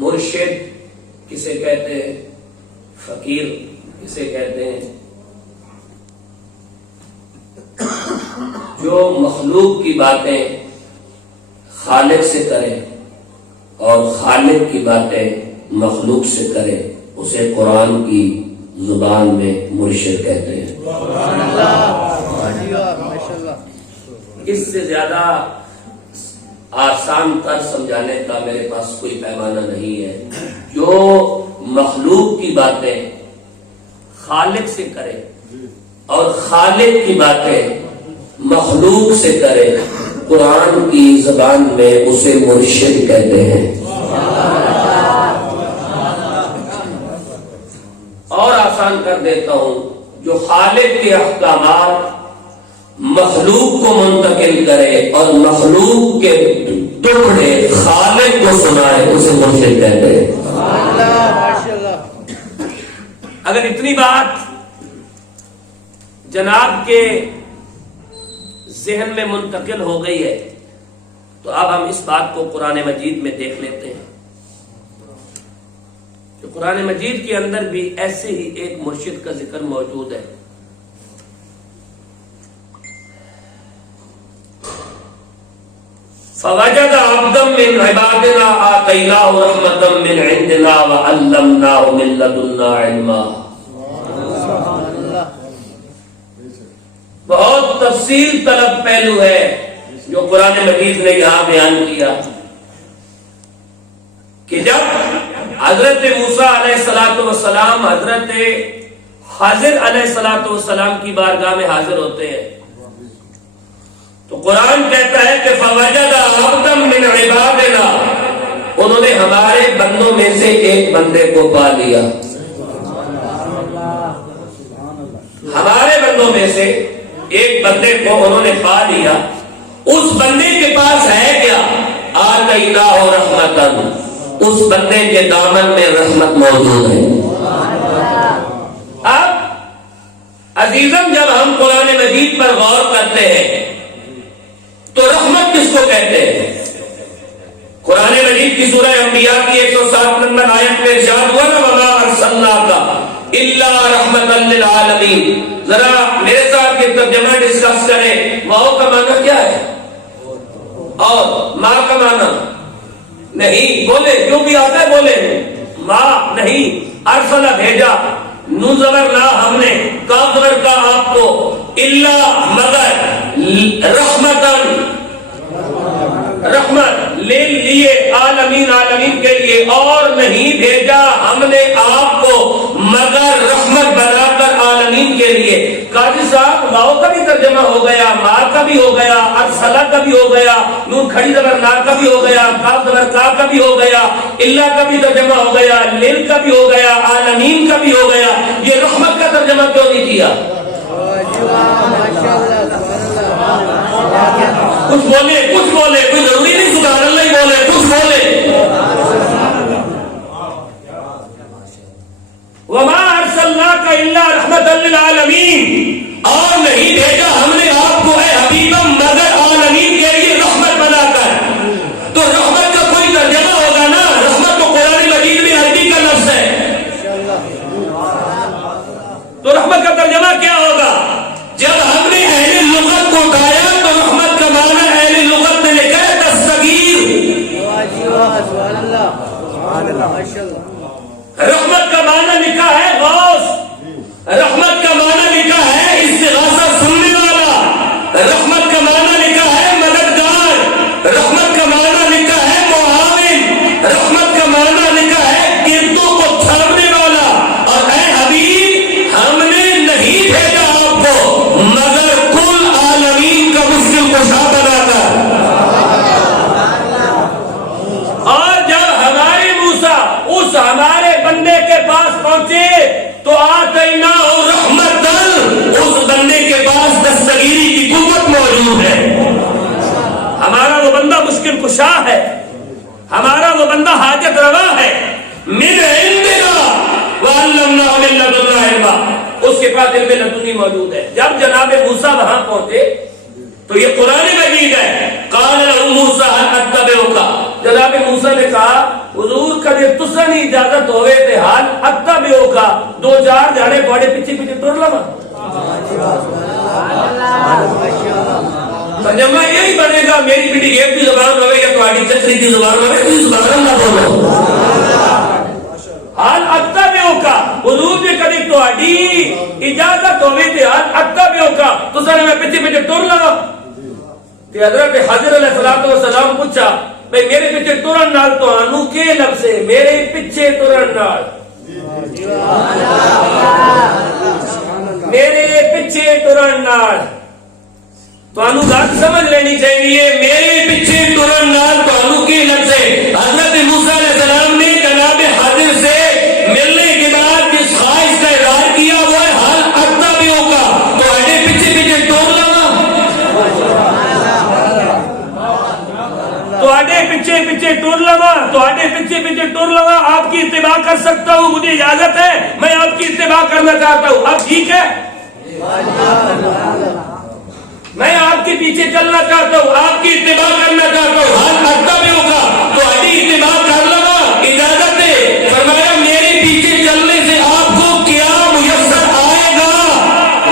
مرشد کسے کہتے ہیں، فقیر کسے کہتے ہیں؟ جو مخلوق کی باتیں خالق سے کرے اور خالق کی باتیں مخلوق سے کرے اسے قرآن کی زبان میں مرشد کہتے ہیں۔ اس سے زیادہ آسان تر سمجھانے کا میرے پاس کوئی پیمانہ نہیں ہے۔ جو مخلوق کی باتیں خالق سے کرے اور خالق کی باتیں مخلوق سے کرے قرآن کی زبان میں اسے مرشد کہتے ہیں۔ اور آسان کر دیتا ہوں، جو خالق کے احکامات مخلوق کو منتقل کرے اور مخلوق کے ٹکڑے خالق کو سنائے اسے مرشد کہتے ہیں۔ اگر اتنی بات جناب کے ذہن میں منتقل ہو گئی ہے تو اب ہم اس بات کو قرآن مجید میں دیکھ لیتے ہیں کہ قرآن مجید کے اندر بھی ایسے ہی ایک مرشد کا ذکر موجود ہے۔ فوجد عبدا من عبادنا آتيناه رحمة من عندنا وعلمناه من لدنا علما۔ بہت تفصیل طلب پہلو ہے جو قرآن مجید نے یہاں بیان کیا کہ جب حضرت موسیٰ علیہ السلام حضرت خضر علیہ السلام کی بارگاہ میں حاضر ہوتے ہیں تو قرآن کہتا ہے کہ فوجد عبدا من عبادنا، انہوں نے ہمارے بندوں میں سے ایک بندے کو پا لیا۔ ہمارے بندوں میں سے ایک بندے کو انہوں نے پا لیا۔ اس بندے کے پاس ہے کیا؟ آتیناہ رحمتاً، اس بندے کے دامن میں رحمت موجود ہے۔ اب عزیزم جب ہم قرآن مجید پر غور کرتے ہیں تو رحمت کس کو کہتے ہیں؟ قرآن مجید کی سورہ انبیاء کی 107 نمبر آیت میں ارشاد ہوا نا وما ارسلناک الا رحمۃ للعالمین۔ ذرا میرے ساتھ یہ ترجمہ ڈسکس کریں، واؤ کا معنی کیا ہے اور ماں کا معنی نہیں؟ بولے جو بھی آتا ہے بولے، ماں نہیں، ارسلہ بھیجا، نون زبر لا ہم نے، کاف زبر کا آپ کو، الا مگر، رحمتاً رحمت لیے عالمین عالمین کے لیے، اور نہیں بھیجا ہم نے آپ کو مگر رحمت بنا کر عالمین کے لیے۔ قاضی صاحب واؤ کا بھی ترجمہ ہو گیا، ماں کا بھی ہو گیا، ارسلہ کا بھی ہو گیا، نون کھڑی زبر نا کا بھی ہو گیا، کاف زبر کا بھی ہو گیا، الا کا بھی ترجمہ ہو گیا، لیل کا بھی ہو گیا، عالمین کا بھی ہو گیا، یہ رحمت کا ترجمہ کیوں نہیں کیا؟ کچھ بولے کوئی ضروری نہیں سبحان اللہ ہی بولے، کچھ بولے۔ وما ارسلناک الا رحمۃ للعالمین، اور نہیں بھیجا ہم نے آپ کو اے حبیبم مگر عالمین کے لیے رحمت بنا کر۔ تو رحمت کا کوئی ترجمہ ہوگا نا، رحمت تو قرآن مجید میں عربی کا لفظ ہے، تو رحمت کا ترجمہ کیا ہوگا؟ جب ہم نے اہل لغت کو اٹھایا تو رحمت کا معنی اہل لغت نے لکھا ہے دستگیر، رحمت کا معنی لکھا ہے غوث، رحمت کا معنی لکھا ہے استغاثہ سننے والا، رحمت کا معنی لکھا ہے مددگار، رحمت کا معنی لکھا ہے معاون، رحمت کا معنی لکھا ہے گردوں کو تھامنے والا۔ اور اے حبیب ہم نے نہیں بھیجا آپ کو مگر کل عالمین کا مشکل کشا بنا کر۔ اور جب ہمارے موسیٰ اس ہمارے بندے کے پاس پہنچے تو آتیناہ رحمتاً، اس بندے کے پاس دستگیری کی قوت موجود ہے۔ ہمارا وہ بندہ مشکل کشا ہے، ہمارا وہ بندہ حاجت روا ہے۔ من عندنا وعلمناه من لدنا علما، اس کے پاس علم لدنی موجود ہے۔ جب جناب موسیٰ وہاں پہنچے تو یہ قرآن مجید ہے، قال له موسیٰ هل اتبعک، جناب موسیٰ نے کہا حضور کدے تساں دی اجازت ہوے تے حال اتا بھی ہوگا دو چار جانے بڑے پیچھے پیچھے ٹر لواں ترجمہ یہی بنے گا میری بیٹی ایک بھی زبان ہوے یا تہاڈی چچری دی زبان ہوے تسی سبحان اللہ بولو حال اتا بھی ہوگا حضور نے کدی تہاڈی اجازت ہوے تے حال اتا بھی ہوگا تساں نے پیچھے پیچھے ٹر لواں تے حضرت حضر علیہ الصلوۃ والسلام پوچھا بھئی میرے پیچھے ٹرن نال تانوں کی لفظ ہے میرے پیچھے ٹرن نال میرے پیچھے ٹرن نال تانوں بات سمجھ لینی چاہیے میرے پیچھے ٹرن نال تانوں کی لفظ ہے حضرت موسیٰ علیہ السلام نے جناب حضر سے ملنے کے بعد جس خواہش کا اظہار کیا وہ ہے حال اتا بھی ہوگا تو اڑے پیچھے پیچھے ٹور لگا تو اڑے پیچھے پیچھے ٹور لگا تو اڑے پیچھے پیچھے ٹور لگا آپ کی اتباع کر سکتا ہوں مجھے اجازت ہے میں آپ کی اتباع کرنا چاہتا ہوں اب ٹھیک ہے میں آپ کے پیچھے چلنا چاہتا ہوں آپ کی اتباع کرنا چاہتا ہوں حال اتا بھی ہوگا تو اڑی اتباع کر لگا اجازت ہے فرمایا میرے پیچھے چلنے سے آپ کو کیا میسر آئے گا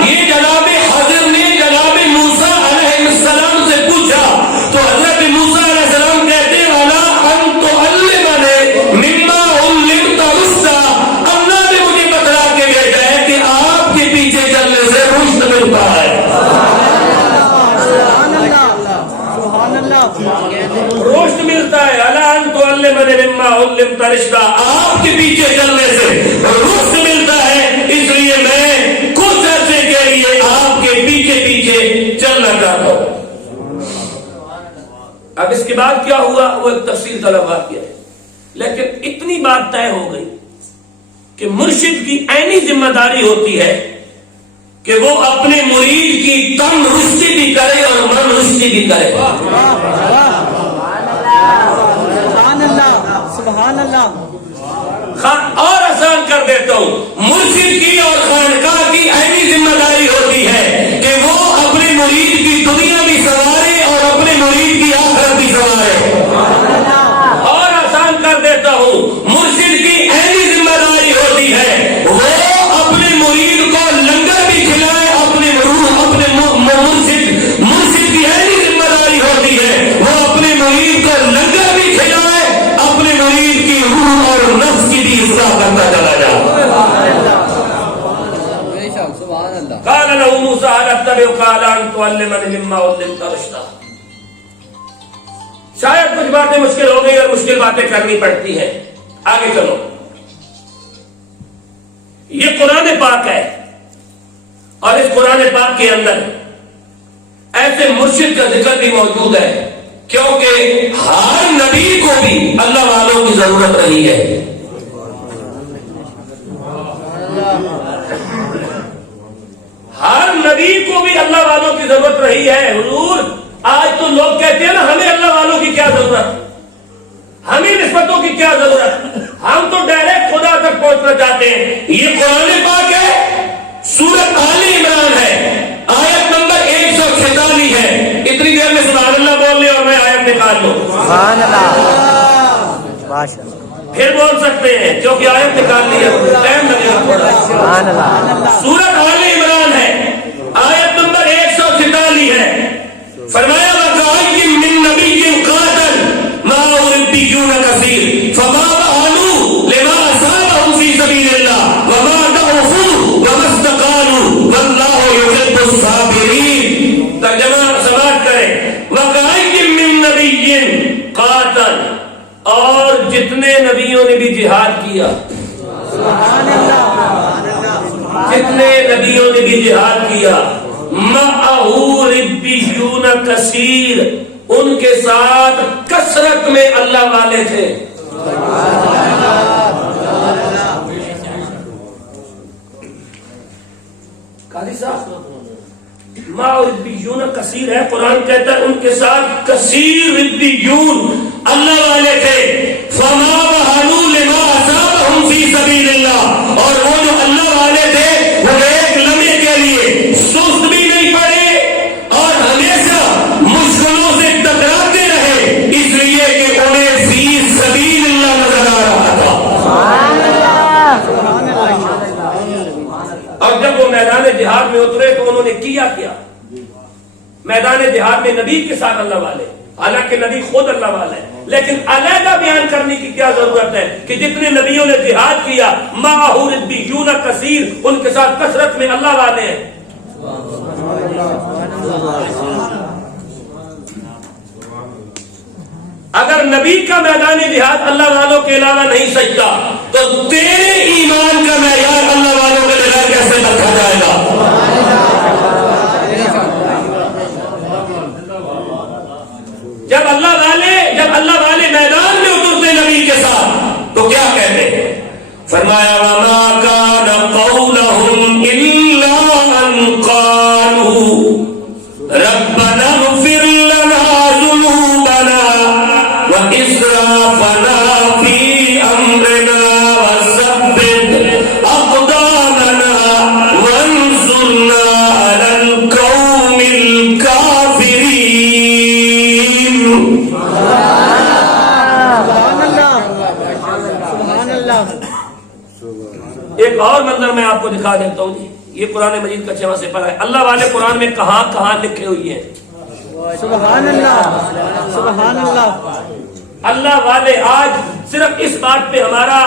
یہ جناب حضر نے جناب موسیٰ علیہ السلام سے پوچھا تو حضرت موسیٰ علیہ السلام کہتے والا ان تعلمنی مما علمت رشدا اللہ نے مجھے بتلا کے بھیجا ہے کہ آپ کے پیچھے چلنے سے رشد ملتا ہے رشد ملتا ہے اللہ ان تعلمنی مما علمت رشدا آپ کے پیچھے چلنے سے رشد ملتا ہے اس لیے میں کچھ عرصے کے لیے آپ کے پیچھے پیچھے چلنا چاہتا ہوں اب اس کے بعد کیا ہوا وہ ایک تفصیل طلب واقعہ ہے لیکن اتنی بات طے ہو گئی کہ مرشد کی عینی ذمہ داری ہوتی ہے کہ وہ اپنے مرید کی تن رشدی بھی کرے اور من رشدی بھی کرے سبحان اللہ اور آسان کر دیتا ہوں مرشد کی اور خانقاہ کی عینی ذمہ داری ہوتی ہے کہ وہ اپنے مرید کی دنیا بھی سنوارے اور اپنے مرید کی آخرت بھی سنوارے اور آسان کر دیتا ہوں مرشد کی عینی ذمہ داری ہوتی ہے وہ اپنے مرید کو لنگر بھی کھلائے اپنے مرشد کی عینی ذمہ داری ہوتی ہے وہ اپنے مرید کو لنگر بھی کھلائے اپنے مرید کی روح اور نفس کی بھی اصلاح کرتا چلا جائے قال له موسى هل اتبعك على ان تعلمني مما علمت رشدا شاید کچھ باتیں مشکل ہو گئی اور مشکل باتیں کرنی پڑتی ہیں آگے چلو یہ قرآن پاک ہے اور اس قرآن پاک کے اندر ایسے مرشد کا ذکر بھی موجود ہے کیونکہ ہر نبی کو بھی اللہ والوں کی ضرورت رہی ہے ہر نبی کو بھی اللہ والوں کی ضرورت رہی ہے حضور آج تو لوگ کہتے ہیں نا ہمیں اللہ والوں کی کیا ضرورت ہمیں نسبتوں کی کیا ضرورت ہم تو ڈائریکٹ خدا تک پہنچنا چاہتے ہیں یہ قرآن پاک ہے سورۃ آل عمران ہے آیت نمبر 146 ہے اتنی دیر میں سبحان اللہ بول لے اور میں آیت نکال لوں سبحان اللہ پھر بول سکتے ہیں کیونکہ آیت نکال لی ہے ٹائم لگے گا تھوڑا سبحان اللہ سورۃ آل عمران ہے آیت نمبر 146 ہے فرمایا وَكَأَيٍّ مِّن نَّبِيٍّ قَاتَلَ مَعَهُ رِبِّيُّونَ كَثِيرٌ فَمَا وَهَنُوا لِمَا أَصَابَهُمْ فِي سَبِيلِ اللَّهِ وَمَا ضَعُفُوا وَمَا اسْتَقَامُوا وَاللَّهُ يُحِبُّ الصَّابِرِينَ ترجمہ سماعت کریں وَكَأَيٍّ مِّن نَّبِيٍّ قَاتَلَ اور جتنے نبیوں نے بھی جہاد کیا جتنے نبیوں نے بھی جہاد کیا مَعَهُ رِبِّيُّونَ كَثِيرٌ ان کے ساتھ کثرت میں اللہ والے تھے قاضی صاحب مَعَهُ رِبِّيُّونَ كَثِيرٌ ہے قرآن کہتا ہے ان کے ساتھ کثیر ربیون اللہ والے تھے فَمَا وَهَنُوا لِمَا أَصَابَهُمْ فِي سَبِيلِ اللَّهِ اور وہ جو اللہ والے تھے وہ ایک لمحے کے لیے سست بھی نہیں پڑے اور ہمیشہ مشکلوں سے ٹکراتے رہے اس لیے کہ انہیں فی سبیل اللہ نظر آ رہا میدان جہاد میں اترے تو انہوں نے کیا کیا؟ میدان جہاد میں نبی کے ساتھ اللہ والے، حالانکہ نبی خود اللہ والا ہے، لیکن علیحدہ بیان کرنے کی کیا ضرورت ہے کہ جتنے نبیوں نے جہاد کیا معہ ربیون کثیر، ان کے ساتھ کثرت میں اللہ والے ہیں۔ اگر نبی کا میدان جہاد اللہ والوں کے علاوہ نہیں سجتا تو تیرے ایمان کا معیار اللہ والوں کے بغیر کیسے رکھا جائے گا؟ جب اللہ والے میدان میں اترتے نبی کے ساتھ تو کیا کہتے ہیں؟ فرمایا وَمَا كَانَ قَوْلَهُمْ إِلَّا أَن قَالُوا رَبَّنَا اغْفِرْ لَنَا ذُنُوبَنَا وَإِسْرَافَنَا فِي أَمْرِنَا وَثَبِّتْ أَقْدَامَنَا وَانصُرْنَا عَلَى الْقَوْمِ الْكَافِرِينَ۔ ایک اور منظر میں آپ کو دکھا دیتا ہوں جی، یہ قرآن مجید کا 6واں سپارہ ہے۔ اللہ والے قرآن میں کہاں کہاں لکھے ہوئی ہیں؟ سبحان اللہ، سبحان اللہ۔ اللہ والے، آج صرف اس بات پہ ہمارا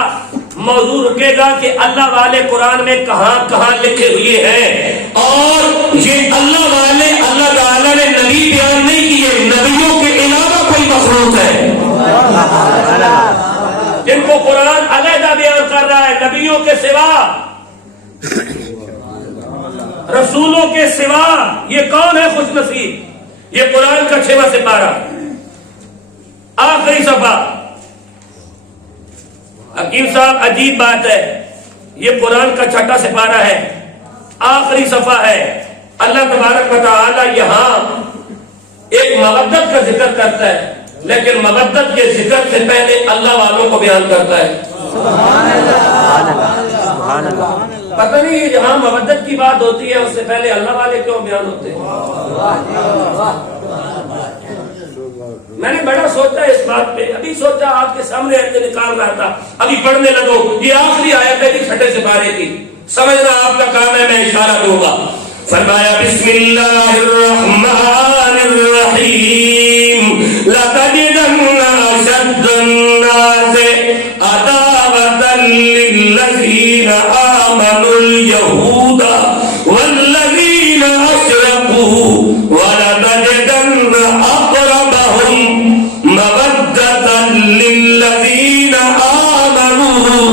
موضوع رکے گا کہ اللہ والے قرآن میں کہاں کہاں لکھے ہوئے ہیں، اور یہ اللہ والے اللہ تعالیٰ نے نبی بیان نہیں کیے، نبیوں کے علاوہ کوئی مخلوق ہے جن کو قرآن علیحدہ بیان کر رہا ہے، نبیوں کے سوا، رسولوں کے سوا۔ یہ کون ہے خوش نصیب؟ یہ قرآن کا 6واں سپارہ، آخری صفحہ۔ حکیم صاحب عجیب بات ہے، یہ قرآن کا 6واں سپارہ ہے، آخری صفحہ ہے۔ اللہ تبارک و تعالی یہاں ایک مودت کا ذکر کرتا ہے، لیکن مودت کے ذکر سے پہلے اللہ والوں کو بیان کرتا ہے۔ پتہ نہیں یہ جہاں مودت کی بات ہوتی ہے اس سے پہلے اللہ والے کیوں بیان ہوتے ہیں؟ میں نے بڑا سوچا اس بات پہ، ابھی سوچا آپ کے سامنے ایسے نکال رہا تھا، ابھی پڑھنے لگو۔ یہ آخری آیت ہے 6 سپارے کی، سمجھنا آپ کا کام ہے، میں اشارہ دوں گا۔ فرمایا بسم اللہ الرحمن الرحیم لَتَجِدَنَّ أَشَدَّ النَّاسِ عَدَاوَةً لِلَّذِينَ آمَنُوا الْيَهُودَ وَالَّذِينَ أَشْرَكُوا وَلَتَجِدَنَّ أَقْرَبَهُمْ مَوَدَّةً لِلَّذِينَ آمَنُوا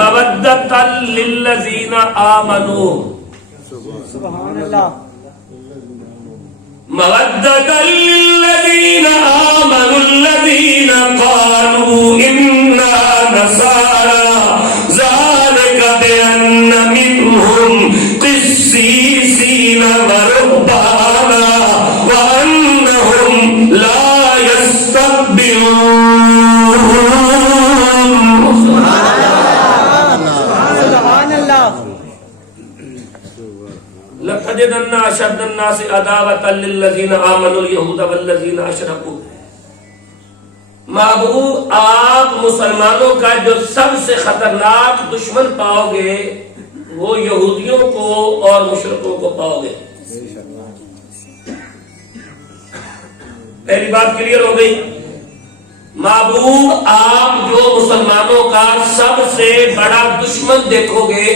مَوَدَّةً لِلَّذِينَ آمَنُوا سبحان اللہ، مودة للذين آمنوا الذين قالوا إنا نصارى ذلك بأن منهم قسيسين ورهبانا وأنهم لا يستكبرون۔ سبحان اللہ۔ لَتَجِدَنَّ أَشَدَّ النَّاسِ عَدَاوَةً لِلَّذِينَ آمَنُوا الْيَهُودَ وَالَّذِينَ أَشْرَكُوا۔ محبوب، آپ مسلمانوں کا جو سب سے خطرناک دشمن پاؤ گے وہ یہودیوں کو اور مشرکوں کو پاؤ گے۔ پہلی بات کلیئر ہو گئی؟ محبوب، آپ جو مسلمانوں کا سب سے بڑا دشمن دیکھو گے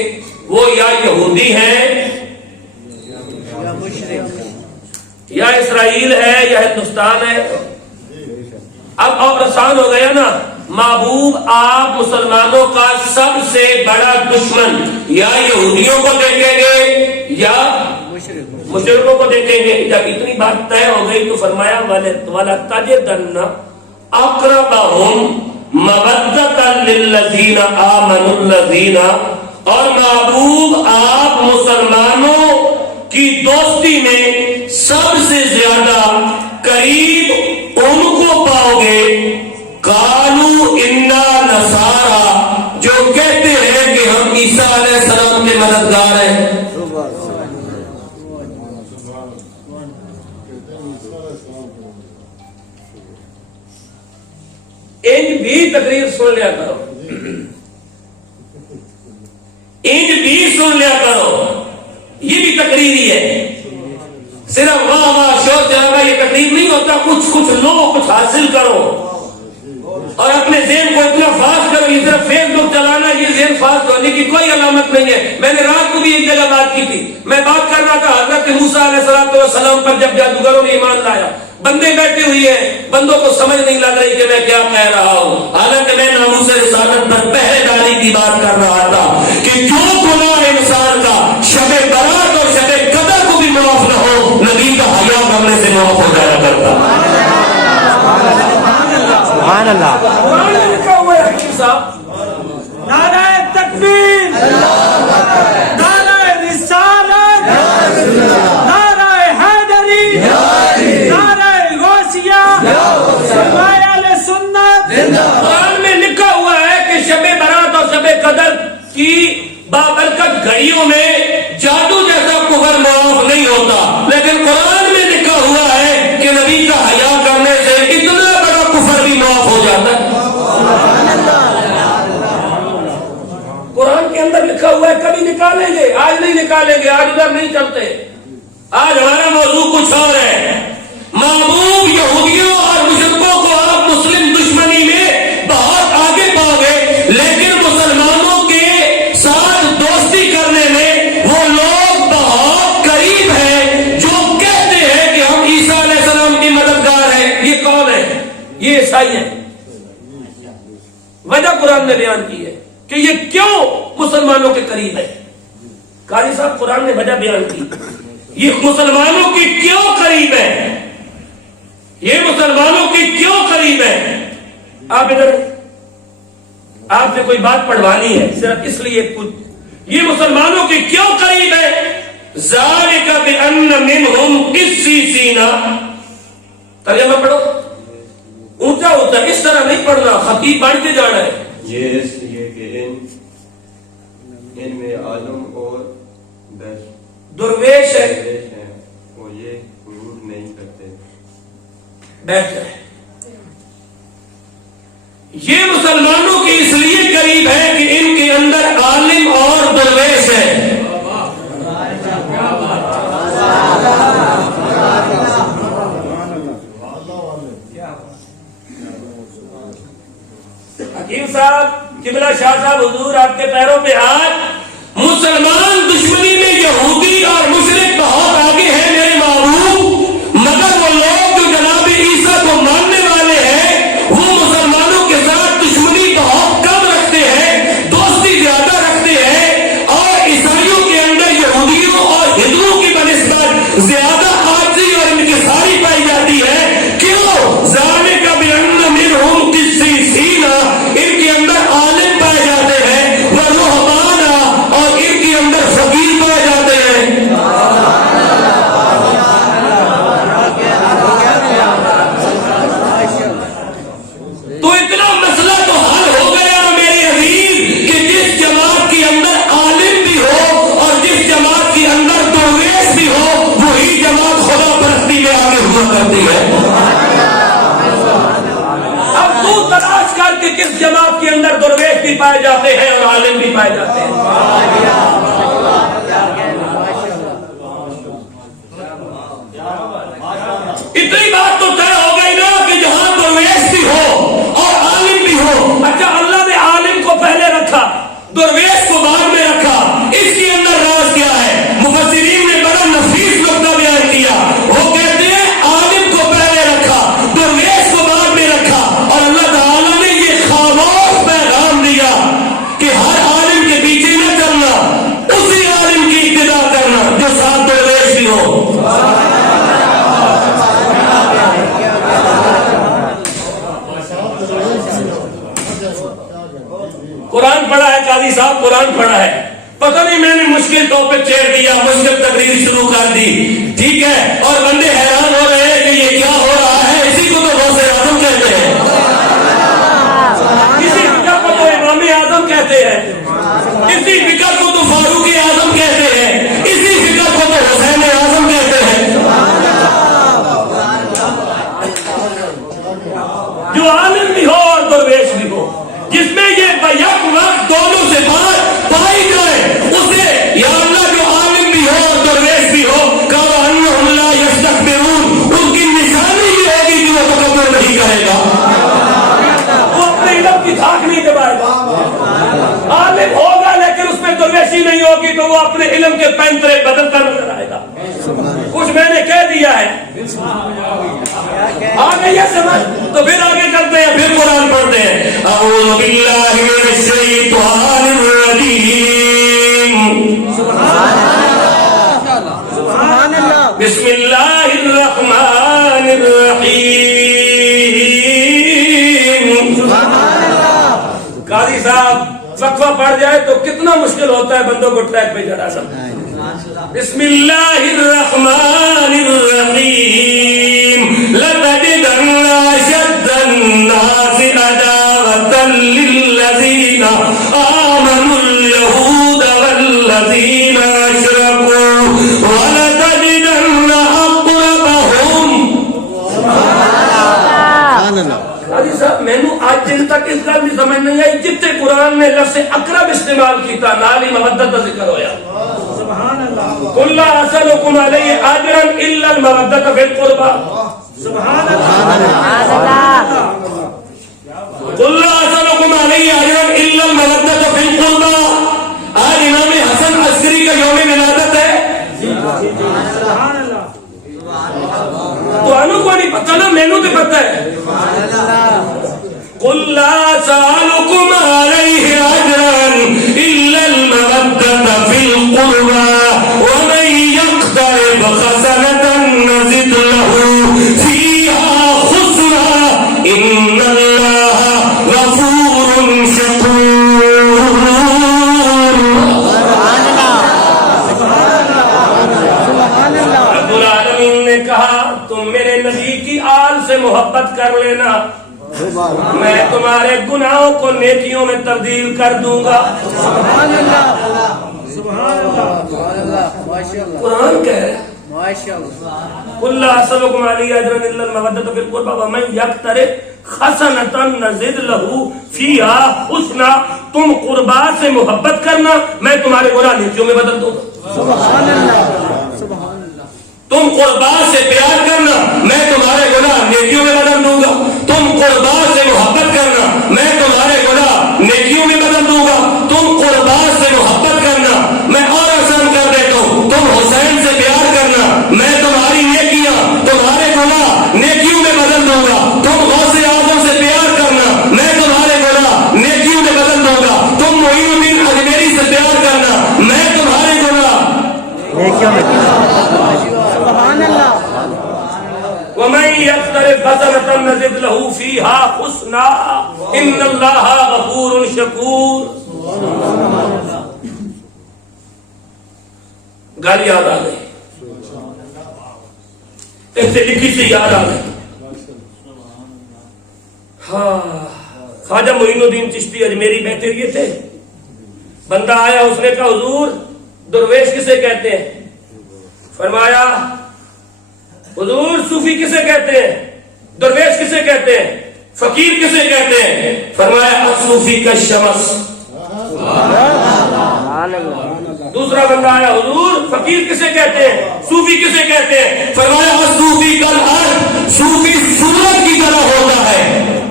وہ یا یہودی ہیں یا اسرائیل ہے یا ہندوستان ہے۔ اب اور آسان ہو گیا نا، محبوب آپ مسلمانوں کا سب سے بڑا دشمن یا یہودیوں کو دیکھیں گے یا مشرکوں کو دیکھیں گے۔ جب اتنی بات طے ہو گئی تو فرمایا وَلَتَجِدَنَّ أَقْرَبَهُمْ مَوَدَّةً لِلَّذِينَ آمَنُوا الَّذِينَ، اور محبوب آپ مسلمانوں کی دوستی میں سب سے زیادہ قریب ان کو پاؤ گے قالوا انا نصارى، جو کہتے ہیں کہ ہم عیسیٰ علیہ السلام کے مددگار ہیں۔ ان بھی تقریر سن لیا کرو، کچھ لو، کچھ حاصل کرو اور اپنے ذہن کو اتنا فاسٹ کرو. یہ صرف فیس بک چلانا، یہ ذہن فاسٹ ہونے کی کوئی علامت نہیں ہے. میں نے رات کو بھی ایک جگہ بات کی تھی. میں بات کر رہا تھا حضرت موسیٰ علیہ السلام پر جب جادوگروں نے ایمان لایا. بندے بیٹھے ہوئے ہیں، بندوں کو سمجھ نہیں لگ رہی کہ میں کیا کہہ رہا ہوں. حالانکہ میں ناموس رسالت پر پہرے داری کی بات کر رہا تھا کہ جو گناہ انسان کا شب برات اور شب قدر کو بھی معاف نہ ہو، نبی کا حیا کرنے سے معاف ہو جایا کرتا. سبحان اللہ. قرآن میں لکھا ہوا ہے حکیم صاحب، نعرہ تکبیر، نعرہ رسالت، نعرہ حیدری، نعرہ غوثیہ، سرمایہ اہل سنت. قرآن میں لکھا ہوا ہے کہ شب برات اور شب قدر کی بابرکت گھڑیوں میں جادو جیسا کفر معاف نہیں ہوتا، لیکن قرآن میں لکھا ہوا ہے کہ نبی کا حیا کرنے سے اتنا بڑا کفر بھی معاف ہو جاتا ہے. قرآن کے اندر لکھا ہوا ہے. کبھی نکالیں گے، آج نہیں نکالیں گے، آج ادھر نہیں چلتے. آج ہمارا موضوع کچھ اور ہے. محبوب یہودیوں اور مشرکوں کو آپ مسلم دشمنی میں بہت آگے پاؤ گے، لیکن مسلمانوں کے ساتھ دوستی کرنے میں وہ لوگ بہت قریب ہیں جو کہتے ہیں کہ ہم عیسیٰ علیہ السلام کی مددگار ہیں. یہ کون ہے؟ یہ عیسائی ہیں. وجہ قرآن نے بیان کی ہے کہ یہ کیوں مسلمانوں کے قریب ہے. قاری صاحب قرآن نے وجہ بیان کی، یہ مسلمانوں کی کیوں قریب ہے، یہ مسلمانوں کی کیوں قریب ہے. آپ ادھر، آپ سے کوئی بات پڑھوانی ہے صرف اس لیے کچھ. یہ مسلمانوں کی کیوں قریب ہے؟ ذالک بأن منہم قسیسین. ترجمہ پڑھو، اونچا ہوتا ہے، اس طرح نہیں پڑھنا، خطیب بڑھتے جانا ہے. یہ اس لیے کہ ان میں عالم اور درویش ہے. ہیں، وہ یہ غرور نہیں کرتے. بیٹھ جائے. یہ مسلمانوں کی اس لیے قریب ہے کہ ان کے اندر عالم اور درویش ہے. حکیم صاحب، قبلہ شاہ صاحب، حضور آپ کے پیروں پہ ہاتھ. مسلمان دشمنی میں یہودی اور مشرک بہت آگے ہیں میرے محبوب، مگر وہ لوگ جو جناب عیسیٰ کو ماننے والے ہیں وہ مسلمانوں کے ساتھ دشمنی بہت کم رکھتے ہیں، دوستی زیادہ رکھتے ہیں، اور عیسائیوں کے اندر یہودیوں اور ہندوؤں کی بنسبت زیادہ عاجزی اور انکساری پائی جاتی ہے. کیوں؟ ذالک بأن منہم قسیسین، ان کے اندر عالم پائے جاتے ہیں، ورہبان، اور ان کے اندر فقیر پائے جاتے ہیں. تو اتنا مسئلہ تو حل ہو گیا میرے عزیز کہ جس جماعت کے اندر عالم بھی ہو اور جس جماعت کے اندر درویش بھی ہو، وہی جماعت خدا پرستی میں آگے ہوا کرتی ہے. اب تو تلاش کر کے کس جماعت کے اندر درویش بھی پائے جاتے ہیں اور عالم بھی پائے جاتے ہیں. اتنی بات تو طے ہو گئی نا کہ جہاں درویش بھی ہو اور عالم بھی ہو. اچھا، اللہ نے عالم کو پہلے رکھا، درویش کو بعد میں رکھا. اس کے اندر راز کیا ہے؟ مفسرین نے بڑا نفیس نقطہ بیان کیا. وہ کہتے ہیں عالم کو پہلے رکھا، درویش کو بعد میں رکھا، اور اللہ تعالیٰ نے یہ خاموش پیغام دیا کہ ہر عالم کے پیچھے نہ چلنا، اسی عالم کی ابتدا کرنا جو ساتھ درویش بھی ہو. قرآن پڑھا ہے قاضی صاحب، قرآن پڑھا ہے. پتہ نہیں میں نے مشکل ٹاپک چھیڑ دیا، مشکل تقریر شروع کر دی، ٹھیک ہے، اور بندے حیران ہو رہے ہیں کہ یہ کیا ہو رہا ہے. اسی کو تو غوث اعظم کہتے ہیں، اسی فکر کو تو امام اعظم کہتے ہیں، اسی فکر کو تو فاروق اعظم کہتے ہیں، اسی فکر کو تو حسین اعظم کہتے ہیں. جو عالم بھی ہو اور درویش بھی ہو، جس میں یہ بیک وقت دونوں سے بات پائی جائے، اسے یا اللہ جو عالم بھی ہو اور درویش بھی ہو، کَأَنَّهُمْ لَا يَسْتَكْبِرُونَ، ان کی نشانی یہ ہوگی خاک نہیں دبائے گا. عالم ہوگا لیکن اس میں درویشی نہیں ہوگی تو وہ اپنے علم کے پینترے بدلتا نظر آئے گا. کچھ میں نے کہہ دیا ہے, آگے یہ سمجھ تو پھر آگے چلتے ہیں, پھر قرآن پڑھتے ہیں. اعوذ باللہ من الشیطان الرجیم. بسم اللہ الرحمن الرحیم. قاضی صاحب وقفہ پڑھ جائے تو کتنا مشکل ہوتا ہے بندوں کو ٹریک پہ چڑھا سکتا. بسم اللہ الرحمن الرحیم. لَتَجِدَنَّ أَشَدَّ النَّاسِ عَدَاوَةً لِلَّذِينَ آمَنُوا الْيَهُودَ وَالَّذِينَ أَشْرَكُوا وَلَتَجِدَنَّ أَقْرَبَهُمْ. قاضی صاحب مینو آج دن تک اس گل کی سمجھ نہیں آئی جتنے قرآن نے لفظ اقرب استعمال کیتا نال ہی مودت کا ذکر ہویا. قل لا اسألكم عليه اجرا الا المودة في القربى. سبحان اللہ. قل لا اسألكم عليه اجرا الا المودة في القربى. آج امام حسن عسکری کا یوم ولادت ہے. سبحان اللہ. تو انو کو نہیں پتہ نا, مینو تو پتہ ہے. قل لا اسألكم عليه اجرا الا المودة في القربى ومن يقترب حسنة نزد له فيها حسنا ان الله غفور شكور. رب العالمین نے کہا تم میرے نبی کی آل سے محبت کر لینا, میں تمہارے گناہوں کو نیکیوں میں تبدیل کر دوں گا. قرآن کہہ رہا ہے قل لا اسألكم عليه اجرا الا المودة في القربى ومن يقترب حسنة نزد له فيها حسنا. تم قربا سے محبت کرنا, میں تمہارے گناہ نیکیوں میں بدل دوں گا. تم قربا سے پیار کرنا, میں تمہارے گناہ نیکیوں میں بدل دوں گا. تم قربا سے محبت کرنا, میں تمہارے گناہ نیکیوں میں بدل دوں گا. تم قربا سے محبت کرنا, میں اور آسان کر دیتا ہوں. تم حسین سے پیار کرنا, میں تمہاری نیکیاں تمہارے گناہ نیکیوں میں بدل دوں گا. تم غوث اعظم سے پیار کرنا, میں تمہارے گناہ نیکیوں میں بدل دوں گا. تم معین الدین اجمیری سے پیار کرنا, میں تمہارے گناہ نیکیوں میں. سبحان اللہ. ومن يقترف حسنة نزد له فيها حسنا ان الله غفور شكور. گل یاد آ گئی, ایسے لکھی سے یاد آ گئی. ہاں, خواجہ معین الدین چشتی اجمیری بیٹھے ہوئے تھے. بندہ آیا, اس نے کہا حضور درویش کسے کہتے ہیں؟ فرمایا حضور صوفی کسے کہتے ہیں, درویش کسے کہتے ہیں, فقیر کسے کہتے ہیں؟ فرمایا الصوفی کا شمس. دوسرا بندہ آیا, حضور فقیر کسے کہتے ہیں, صوفی کسے کہتے ہیں؟ فرمایا الصوفی کا الارض. صوفی سورج کی طرح ہوتا ہے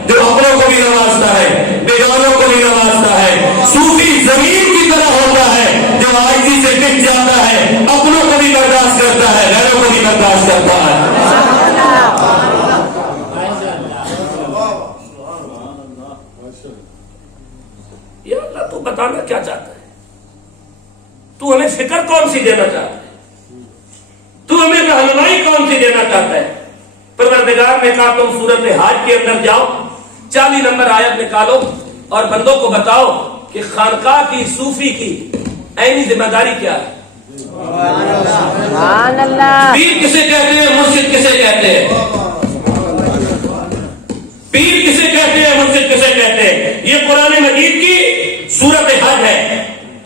جو اپنوں کو بھی نوازتا ہے بیگانوں کو بھی نوازتا ہے. صوفی زمین کی طرح ہوتا ہے جو عاجزی سے ٹک جاتا ہے, اپنوں کو بھی برداشت کرتا ہے غیروں کو بھی برداشت کرتا ہے. یا اللہ تو بتانا کیا چاہتا ہے, تو ہمیں فکر کون سی دینا چاہتا ہے, تو ہمیں رہنمائی کون سی دینا چاہتا ہے؟ پروردگار نے کہا تم سورت حج کے اندر جاؤ, 40 نمبر آیت نکالو اور بندوں کو بتاؤ کہ خانقاہ کی صوفی کی عینی ذمہ داری کیا ہے. پیر کسے کہتے ہیں, مرشد کسے کہتے ہیں؟ پیر کسے کہتے ہیں, مرشد کسے کہتے ہیں؟ یہ قرآن مجید کی سورت حج ہے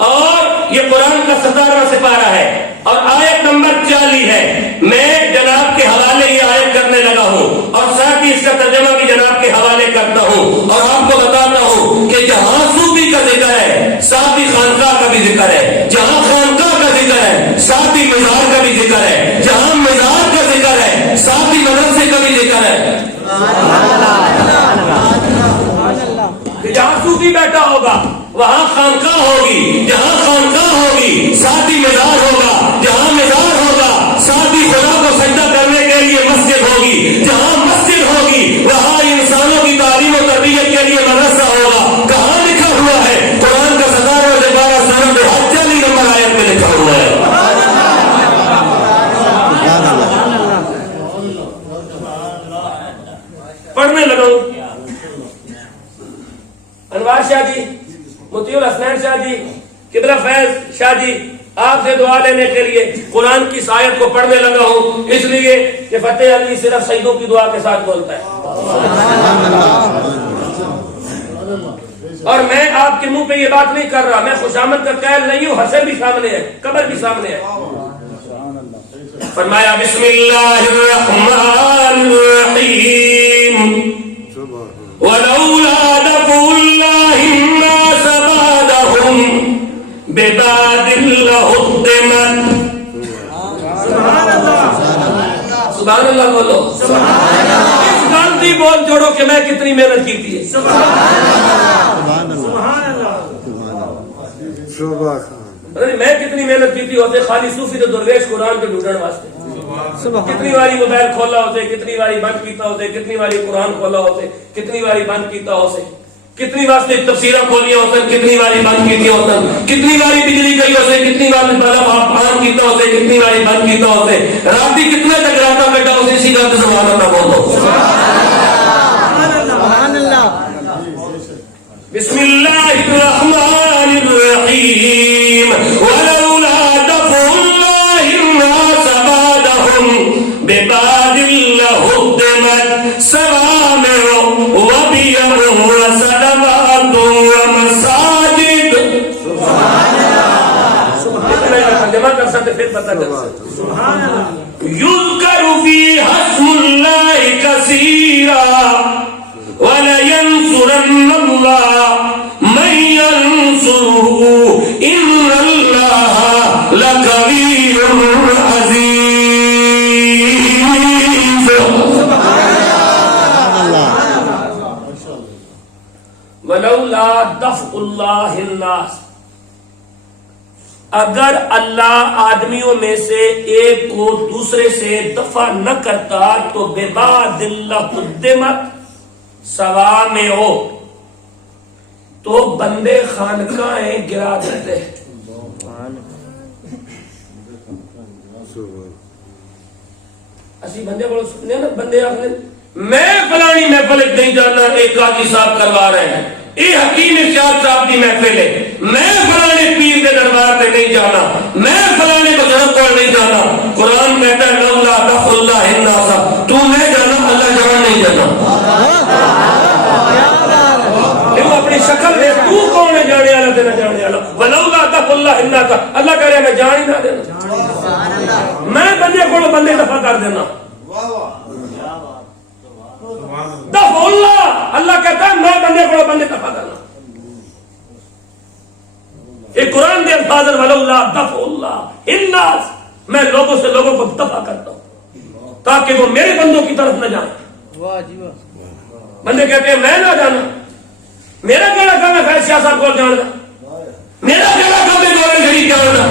اور یہ قرآن کا 17واں سپارہ ہے اور آیت نمبر 40 ہے. میں جناب کے حوالے یہ آیت کرنے لگا ہوں اور ساتھ ہی اس کا ترجمہ بھی جناب کے حوالے کرتا ہوں اور آپ کو بتاتا ہوں کہ جہاں صوفی کا ذکر ہے ساتھ ہی خانقاہ کا بھی ذکر ہے, جہاں خانقاہ کا ذکر ہے ساتھ ہی مزار کا بھی ذکر ہے, جہاں مزار کا ذکر ہے ساتھ ہی مدرسے کا بھی ذکر ہے. جہاں صوفی بیٹھا ہوگا وہاں خانقاہ ہوگی، جہاں خانقاہ ہوگی ساتھی مزار ہوگا، جہاں مزار ہوگا ساتھی خدا کو سجدہ کرنے کے لیے مسجد ہوگی، جہاں مسجد ہوگی وہاں انسانوں کی تعلیم و تربیت کے لیے مدرسہ ہوگا۔ کہاں لکھا ہوا ہے؟ قرآن کا 17 سورہ میں 40 نمبر آیت میں لکھا ہوا ہے۔ پڑھنے لگا ہوں انوار شاہ جی، مطیع الحسنین شاہ جی، قبلہ فیض شاہ جی، آپ سے دعا لینے کے لیے قرآن کی اس آیت کو پڑھنے لگا ہوں، اس لیے کہ فتح علی صرف سیدوں کی دعا کے ساتھ بولتا ہے، اور میں آپ کے منہ پہ یہ بات نہیں کر رہا، میں خوشامد کا قائل نہیں ہوں، حشر بھی سامنے ہے، قبر بھی سامنے ہے۔ فرمایا بسم اللہ الرحمن الرحیم ولولا دفع اللہ الناس بعضهم ببعض لهدمت۔ سبحان اللہ بولو، اس گانتی بول جوڑو کہ میں کتنی محنت کی تھی۔ میں کتنی محنت کی تھی ہوتے خالی صوفی تو درویش قرآن کے ڈھونڈن واسطے، کتنی باری موبائل کھولا ہوتے، کتنی باری بند کیتا ہوتے، کتنی باری قرآن کھولا ہوتے، کتنی باری بند کیتا ہوتے، کتنی واسطے تفسیرہ کھولیا ہوتے، کتنی باری بند کیتی ہوتے، کتنی باری بجلی گئی ہوتے، کتنی باری بلب آن کیتا ہوتے، کتنی باری بند کیتا ہوتے، راتی کتنے تک راتا بیٹا ہوتے، اسی کا سبحان اللہ بولو۔ سبحان اللہ۔ بسم اللہ الرحمن الرحیم ولولا دفع اللہ الناس بعضهم ببعض لهدمت صوامع وبیع وصلوات ومساجد۔ ترجمہ کر سکتے پھر پتہ کر سکتے۔ یذکر فیہا اسم اللہ کثیرا وَلَيَنْصُرَنَّ اللَّهَ مَنْ يَنْصُرُهُ إِنَّ اللَّهَ لَقَوِيٌّ عَزِيزٌ۔ وَلَوْلَا دَفْعُ اللَّهِ النَّاسَ، اگر اللہ آدمیوں میں سے ایک کو دوسرے سے دفع نہ کرتا تو بِبَعْضٍ لَهُدِّمَتْ صوامع، تو بندے خانقاہیں گرا دیتے۔ اسی بندے کو سننے نا، بندے آخر میں فلانی محفل نہیں جانا، ایک قاضی صاحب کروا رہے ہیں، یہ حکیم ارشاد صاحب کی محفل ہے، میں فلانے پیر کے دربار پہ نہیں جانا، میں فلانے کو جنم کو نہیں جانا۔ قرآن کہتا ہے لولا دفع اللہ الناس، تو نہیں جانا اللہ جہاں نہیں جانا۔ اپنی شکل میں تو کون ہے جانے والا تے نہ جانے والا؟ ولولا دفع اللہ الناس، اللہ کہہ رہا ہے میں جان ہی نہ دینا، میں بندے کو بندے دفع کر دینا۔ دفع اللہ، اللہ کہتا ہے میں بندے کو بندے دفع کرنا۔ یہ قرآن کے الفاظ ولولا دفع اللہ الناس، میں لوگوں سے لوگوں کو دفع کرتا ہوں تاکہ وہ میرے بندوں کی طرف نہ جائیں۔ بندے کہتے ہیں میں نہ جانا، میرا کیڑا کام ہے فیض شاہ صاحب کو جاننا، میرا کیڑا کام ہے گورنر شریف جاننا،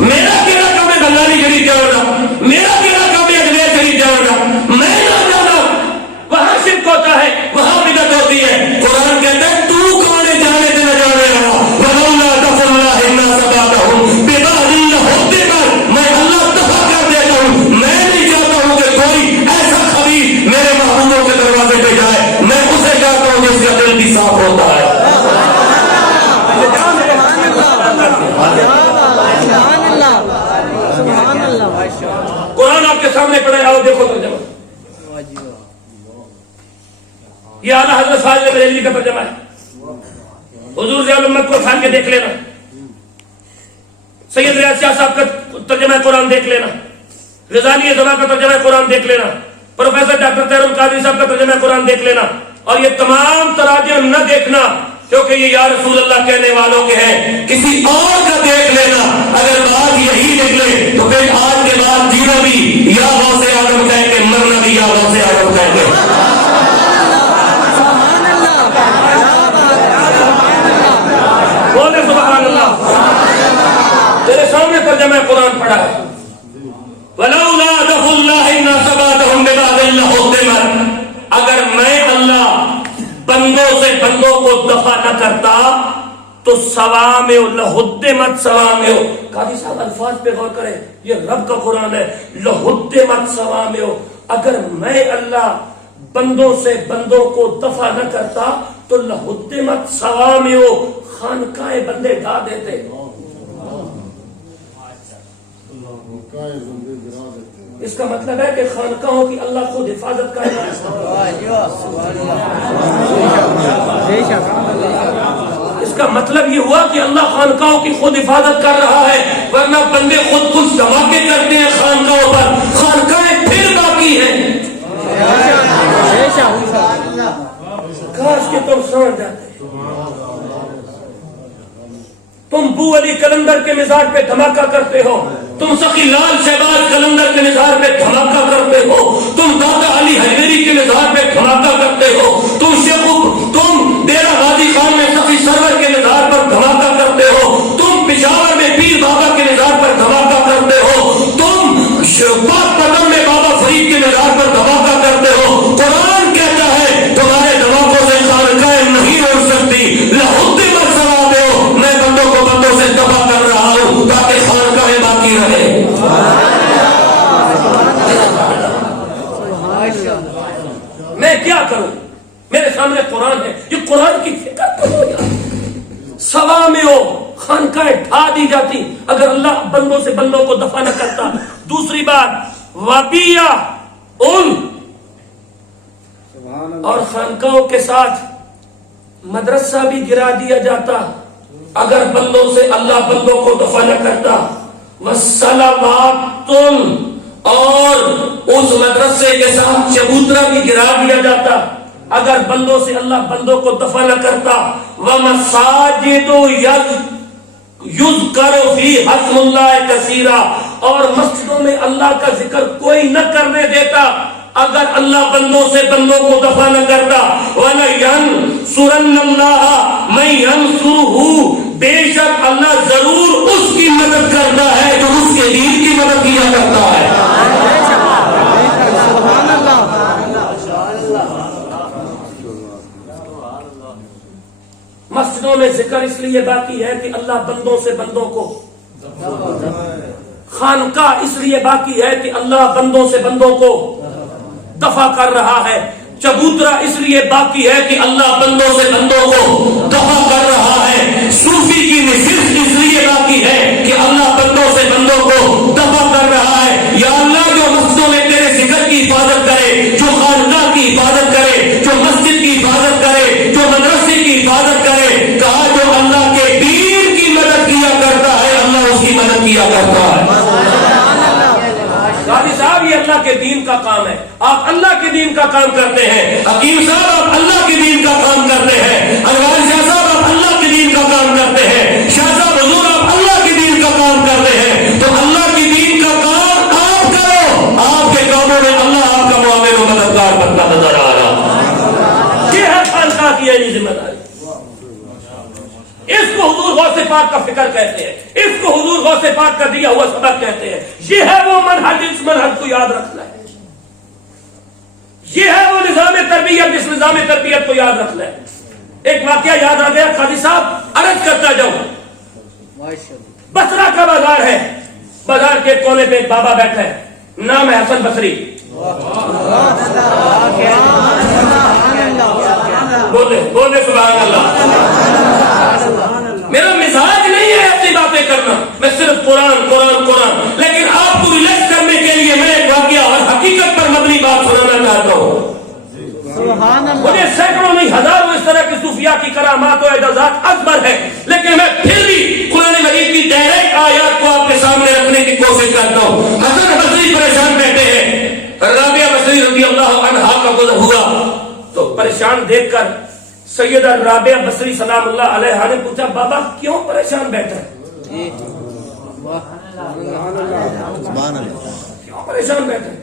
میرا کیڑا کام ہے بنگالی شریف جاننا، میرا کیڑا کام ہے اجمیر شریف جاننا، میں نہ جانا۔ وہاں شرک ہوتا ہے، وہاں بدعت ہوتی ہے۔ قرآن کہتا ہے تو کون ہے جانے سے نہ جانے والا؟ ولولا دفع اللہ الناس بعضهم ببعض لهدمت، میں اللہ دفع کر دیتا ہوں، میں نہیں چاہتا ہوں کہ کوئی ایسا خبیث میرے محبوبوں کے دروازے پہ جائے، میں اسے چاہتا ہوں جس کا دل بھی صاف ہوتا ہے۔ قرآن آپ کے سامنے پڑھے آؤ دیکھو ترجمہ، یہ اعلیٰ حضرت صاحب نے بریلوی کا ترجمہ ہے، حضور ضیاء الامت کو اٹھا کے دیکھ لینا، سید ریاض شاہ صاحب کا ترجمہ قرآن دیکھ لینا، غزالی زمان کا ترجمہ قرآن دیکھ لینا، پروفیسر ڈاکٹر طاہر القادری صاحب کا ترجمہ قرآن دیکھ لینا، اور یہ تمام تراجم نہ دیکھنا کیونکہ یہ یا رسول اللہ کہنے والوں کے ہیں، کسی اور کا دیکھ لینا۔ اگر بات یہی نکلے تو پھر آج کے بعد جینا بھی یا غوث اعظم کہہ کے، مرنا بھی یا غوث اعظم کہہ کے۔ بندوں سے بندوں کو دفع نہ کرتا تو سوامع لہدمت سوامع. قاضی صاحب الفاظ پہ غور کریں، یہ رب کا قرآن ہے. لہدمت سوامع، اگر میں اللہ بندوں سے بندوں کو دفع نہ کرتا تو لہدمت سوامع، خانقاہیں بندے ڈھا دیتے. اس کا مطلب ہے کہ خانقاہوں کی اللہ خود حفاظت کا ہے. اس کا مطلب یہ ہوا کہ اللہ خانقاہوں کی خود حفاظت کر رہا ہے، ورنہ بندے خود کچھ دھماکے کرتے ہیں خانقاہوں پر، خانقاہیں پھر باقی ہیں. کاش کہ تم سمجھ جاتے. تم بو علی قلندر کے مزار پہ دھماکہ کرتے ہو، تم سخی لال شہباز قلندر کے مزار پہ دھماکہ کرتے ہو، تم دادا علی حیدری کے مزار پہ دھماکہ کرتے ہو، تم ڈیرہ غازی خان میں سخی سرور کے مزار پر دھماکہ کرتے ہو، تم پشاور میں پیر بابا کے مزار پر دھماکہ کرتے ہو، تم پاک پٹن میں بابا فرید کے مزار پر دھماکہ کرتے ہو. قرآن کہتا ہے تمہارے دھماکوں سے خانقاہیں نہیں اڑ سکتی. لہدمت سوامع، میں بندوں کو بندوں سے دفع کر رہا ہوں تاکہ خانقاہیں باقی رہے. میں کیا کروں؟ میرے سامنے قرآن ہے، یہ قرآن کی فکر کرو یار. سوامع، خانقاہیں ڈھا دی جاتی اگر اللہ بندوں سے بندوں کو دفع نہ کرتا. دوسری بات وبیہ، اور خانقاہوں کے ساتھ مدرسہ بھی گرا دیا جاتا اگر بندوں سے اللہ بندوں کو دفع نہ کرتا. وصلوات، اور اس مدرسے کے ساتھ چبوترا بھی گرا دیا جاتا اگر بندوں سے اللہ بندوں کو دفع نہ کرتا. ومساجد یذکر فی حسم اللہ کثیرا، اور مسجدوں میں اللہ کا ذکر کوئی نہ کرنے دیتا اگر اللہ بندوں سے بندوں کو دفع نہ کرتا. وَلَيَنْصُرَنَّ اللَّهَ مَن يَنْصُرُهُ، بے شک اللہ ضرور اس کی مدد کرتا ہے جو اس کے دین کی مدد کیا کرتا ہے. مسجدوں میں ذکر اس لیے باقی ہے کہ اللہ بندوں سے بندوں کو، خانقاہ اس لیے باقی ہے کہ اللہ بندوں سے بندوں کو دفع کر رہا ہے. چبوترا اس لیے باقی ہے کہ اللہ بندوں سے بندوں کو دفع کر رہا ہے. صوفی کی نشست اس لیے باقی ہے کہ اللہ بندوں سے بندوں کو دفع کر رہا ہے. یا اللہ جو مسجدوں میں تیرے ذکر کی حفاظت کرے، جو خانقاہ کی حفاظت کرے، جو مسجد کی حفاظت کرے، جو مدرسے کی حفاظت کرے، کہا جو اللہ کے دین کی مدد کیا کرتا ہے اللہ اس کی مدد کیا کرتا ہے. قاضی صاحب یہ اللہ کے دین کا کام ہے، آپ اللہ کے دین کا کام کرتے ہیں. حکیم صاحب آپ اللہ کے دین کا کام کرتے ہیں. انوار شاہ صاحب آپ اللہ کے دین کا کام کرتے ہیں. شاہ صاحب حضور آپ اللہ کے دین کا کام کرتے ہیں. تو اللہ کے دین کا کام آپ کرو، آپ کے کاموں میں اللہ آپ کا معاون و مددگار بنتا نظر آ رہا. یہ ہے خانقاہ کی یعنی ذمہ داری. اس کو حضور غوث پاک کا فکر کہتے ہیں، اس کو حضور غوث پاک کا دیا ہوا سبق کہتے ہیں. یہ ہے وہ منہج، اس منہج کو یاد رکھنا ہے. یہ ہے وہ نظام تربیت، اس نظام تربیت کو یاد رکھنا ہے. ایک واقعہ یاد آ گیا قاضی صاحب، عرض کرتا جاؤں. بصرہ کا بازار ہے، بازار کے کونے پہ ایک بابا بیٹھا ہے، نام ہے حسن بصری. بولے سبحان اللہ. میرا مزاج نہیں ہے ایسی باتیں کرنا، میں صرف قرآن، لیکن آپ کو ریلیکس کرنے کے لیے میں ایک واقعہ اور حقیقت پر مبنی بات سنانا چاہتا ہوں. مجھے سینکڑوں نہیں ہزاروں اس طرح کی صوفیاء کی کرامات و اعجازات اکبر ہے، لیکن میں پھر بھی قرآن مجید کی ڈائریکٹ آیات کو آپ کے سامنے رکھنے کی کوشش کرتا ہوں. حسن بصری پریشان بیٹھے ہیں، رابعہ بصری رضی اللہ عنہا کا گزر ہوا تو پریشان دیکھ کر سیدہ رابعہ بصری سلام اللہ علیہا نے پوچھا بابا کیوں پریشان بیٹھا ہے؟ کیوں پریشان بیٹھا ہے؟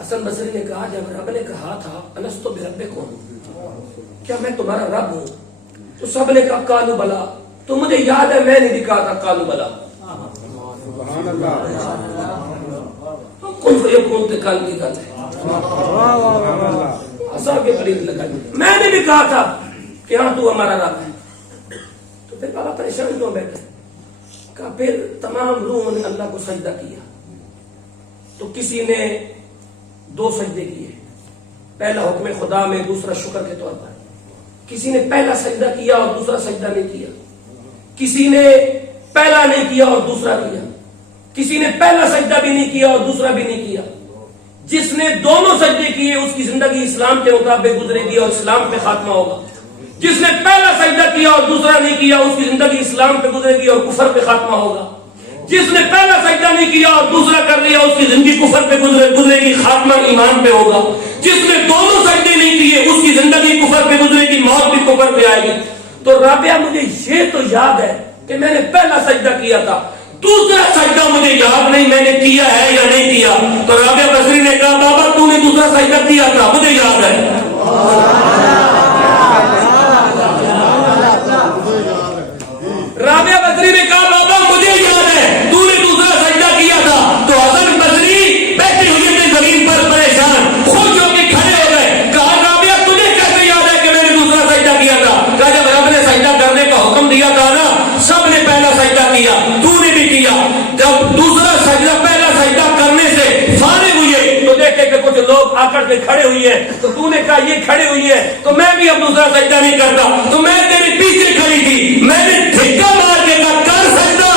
حسن بصری نے کہا جب رب نے کہا تھا الستو بربکم، کیا میں تمہارا رب ہوں؟ تو سب نے کہا قالوا بلا. تو مجھے یاد ہے میں نہیں کہا تھا قالوا بلا. کن فیکون تے کل کی گل ہے. ہنسا کے قریب لگا. میں نے بھی کہا تھا کہ ہاں تو ہمارا رب ہے. تو پھر بابا پریشان کیوں بیٹھے؟ کہا پھر تمام روحوں نے اللہ کو سجدہ کیا تو کسی نے 2 سجدے کیے، پہلا حکم خدا میں، دوسرا شکر کے طور پر. کسی نے پہلا سجدہ کیا اور دوسرا سجدہ نہیں کیا. کسی نے پہلا نہیں کیا اور دوسرا کیا. کسی نے پہلا سجدہ بھی نہیں کیا اور دوسرا بھی نہیں کیا. جس نے دونوں سجدے کیے اس کی زندگی اسلام کے مطابق گزرے گی اور اسلام پہ خاتمہ ہوگا. جس نے پہلا سجدہ کیا اور دوسرا نہیں کیا اس کی زندگی اسلام پہ گزرے گی اور کفر پہ خاتمہ ہوگا. جس نے پہلا سجدہ نہیں کیا اور دوسرا کر لیا اس کی زندگی کفر پہ گزرے گی، خاتمہ ایمان پہ ہوگا. جس نے دونوں سجدے نہیں کیے اس کی زندگی کفر پہ گزرے گی، موت بھی کفر پہ آئے گی. تو رابعہ مجھے یہ تو یاد ہے کہ میں نے پہلا سجدہ کیا تھا، دوسرا سجدہ مجھے یاد نہیں میں نے کیا ہے یا نہیں کیا. تو رابعہ بصری نے کہا بابا تو نے دوسرا سجدہ کیا تھا، مجھے یاد ہے. رابعہ بصری نے کہا بابا مجھے یاد ہے تو نے دوسرا سجدہ کیا تھا. تو حسن بصری بیٹھے ہوئے تھے زمین پر پریشان، خوش ہو کے کھڑے ہو گئے. کہا رابعہ تجھے کیسے یاد ہے کہ میں نے دوسرا سجدہ کیا تھا؟ کہا جب رب نے سجدہ کرنے کا حکم دیا تھا نا سب نے پہلا سجدہ کیا، تو نے بھی کیا. جب دوسرا سجدہ پہلا سجدہ کرنے سے فارغ ہوئے تو دیکھے کہ کچھ لوگ آ کر کے کھڑے ہوئی ہیں. تو نے کہا یہ کھڑے ہوئی ہے تو میں بھی اب دوسرا سجدہ نہیں کرتا. تو میں تیرے پیچھے کھڑی تھی، میں نے دھکا مار کے کہا کر سجدہ.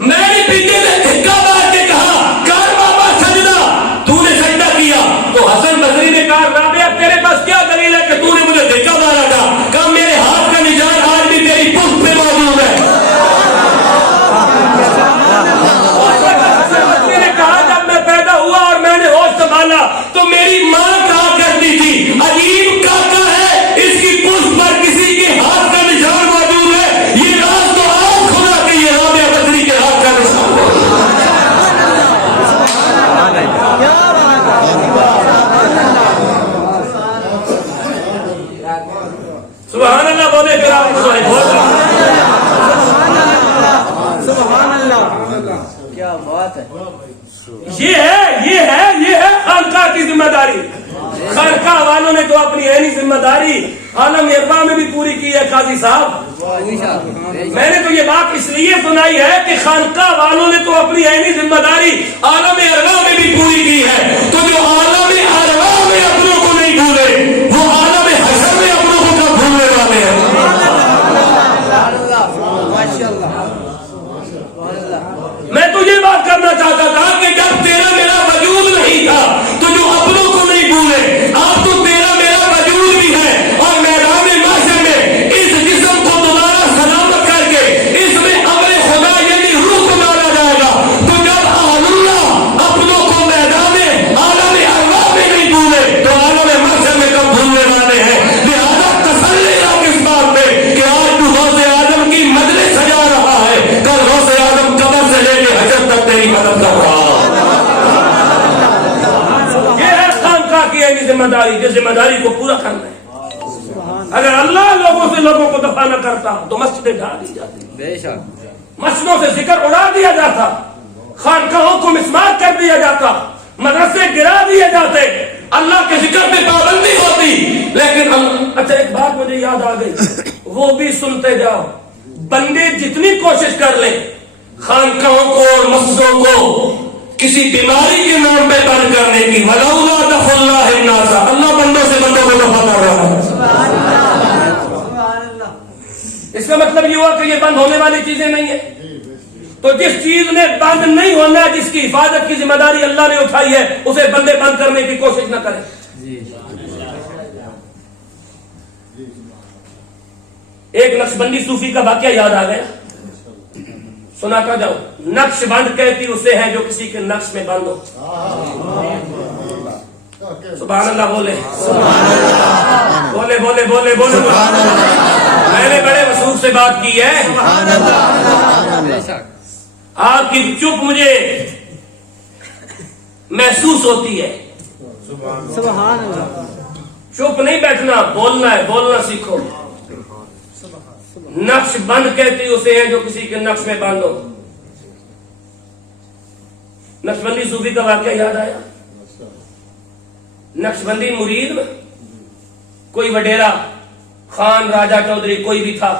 میں نے پیچھے سے دھکا مار کے کہا کر بابا سجدہ. تو نے سجدہ کیا. تو حسن بصری نے کہا رابعہ تیرے پاس کیا دلیل ہے کہ تو نے مجھے دھکا مارا تھا؟ کہا میرے ہاتھ کا نشان آج بھی تیری پشت پہ موجود ہے. حسن نے کہا جب میں پیدا ہوا اور میں نے ہوش سنبھالا تو میری ماں کہا کرتی تھی عجیب کاکا ہے، اس کی پشت پر کسی کے ہاتھ کا نشان موجود ہے. یہ راز تو آج کھلا کہ یہ رابعہ بصری کے ہاتھ کا نشان ہے. سبحان اللہ بولے پھر آپ سبحان اللہ. کیا بات ہے. یہ ہے خانقاہ کی ذمہ داری. خانقاہ والوں نے تو اپنی عینی ذمہ داری عالم ارواح میں بھی پوری کی ہے. قاضی صاحب میں نے تو یہ بات اس لیے سنائی ہے کہ خانقاہ والوں نے تو اپنی عینی ذمہ داری عالم ارواح میں بھی پوری کی ہے. تو جو عالم ارواح میں اپنوں کو نہیں بھولے وہ عالم حشر میں اپنوں کو کب بھولنے والے ہیں. میں تو یہ بات کرنا چاہتا تھا کہ جب تیرا میرا وجود نہیں تھا تو جو اپنوں کو نہیں بھولے، اب تو تیرا میرا وجود بھی ہے اور میدان محشر میں اس جسم کو دوبارہ سلامت کر کے اس میں امر خدا یعنی روح کو ڈالا جائے گا. تو جب اہل اللہ اپنوں کو میدان عالم ارواح میں نہیں بھولے تو عالم محشر میں کب بھولنے والے ہیں. لہذا تسلی رکھ اس بات پہ کہ آج تو غوث اعظم کی مجلس سجا رہا ہے، کل غوث اعظم قبر سے لے کے حشر تک تیری مدد کر رہا. یہ ہے خانقاہ کی عینی ذمہ داری، جس ذمہ داری کو پورا کرنا ہے. اگر اللہ لوگوں کو دفع نہ کرتا تو مسجدیں ڈھا دی جاتی، بے شک. مسجدوں سے ذکر اڑا دیا جاتا، خانقاہوں کو مسمار کر دیا جاتا، مدرسے گرا دیے جاتے، اللہ کے ذکر پہ پابندی ہوتی. لیکن اچھا ایک بات مجھے یاد آ گئی، وہ بھی سنتے جاؤ. بندے جتنی کوشش کر لیں خانقاہوں کو اور مسجدوں کو کسی بیماری کے نام پہ بند کرنے کی، وَلَوْلَا دَفْعُ اللَّهِ النَّاسَ، اللہ بندوں سے بندوں کو دفع کر رہا ہے. اس کا مطلب یہ ہوا کہ یہ بند ہونے والی چیزیں نہیں ہیں. تو جس چیز نے بند نہیں ہونا ہے، جس کی حفاظت کی ذمہ داری اللہ نے اٹھائی ہے، اسے بندے بند کرنے کی کوشش نہ کریں. ایک نقشبندی صوفی کا واقعہ یاد آ گیا، سناتا جاؤ. نقش بند کہتی اسے ہے جو کسی کے نقش میں بند ہو. سبحان اللہ بولے، بولے بولے بولے بولے. میں نے بڑے وسوخ سے بات کی ہے. آپ کی چپ مجھے محسوس ہوتی ہے. سبحان اللہ. چپ نہیں بیٹھنا، بولنا ہے، بولنا سیکھو. نقش بند کہتی اسے ہے جو کسی کے نقش میں بند ہو. نقشبندی صوفی کا واقعہ یاد آیا. نقشبندی مرید میں کوئی وڈیرا خان راجہ چودھری کوئی بھی تھا,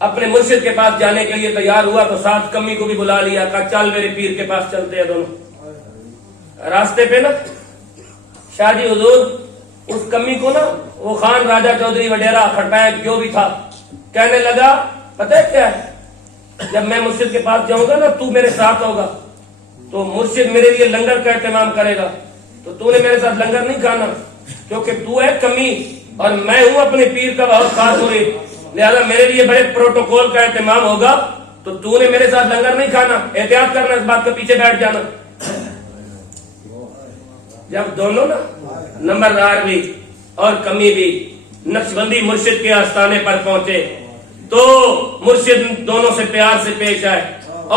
اپنے مرشد کے پاس جانے کے لیے تیار ہوا تو ساتھ کمی کو بھی بلا لیا, کہا چل میرے پیر کے پاس چلتے ہیں دونوں. راستے پہ نا شاہ جی حضور اس کمی کو نا وہ خان راجہ چودھری وڈیرا کھٹپائیں جو بھی تھا کہنے لگا پتہ ہے کیا ہے, جب میں مرشد کے پاس جاؤں گا نا تو میرے ساتھ ہوگا تو مرشد میرے لیے لنگر کا اہتمام کرے گا, تو نے میرے ساتھ لنگر نہیں کھانا کیونکہ تو ہے کمی اور میں ہوں اپنے پیر کا بہت خاص مرید, لہذا میرے لیے بڑے پروٹوکول کا اہتمام ہوگا تو نے میرے ساتھ لنگر نہیں کھانا, احتیاط کرنا اس بات کے پیچھے بیٹھ جانا. جب دونوں نا نمبردار بھی اور کمی بھی نقشبندی مرشد کے آستانے پر پہنچے تو مرشد دونوں سے پیار سے پیش آئے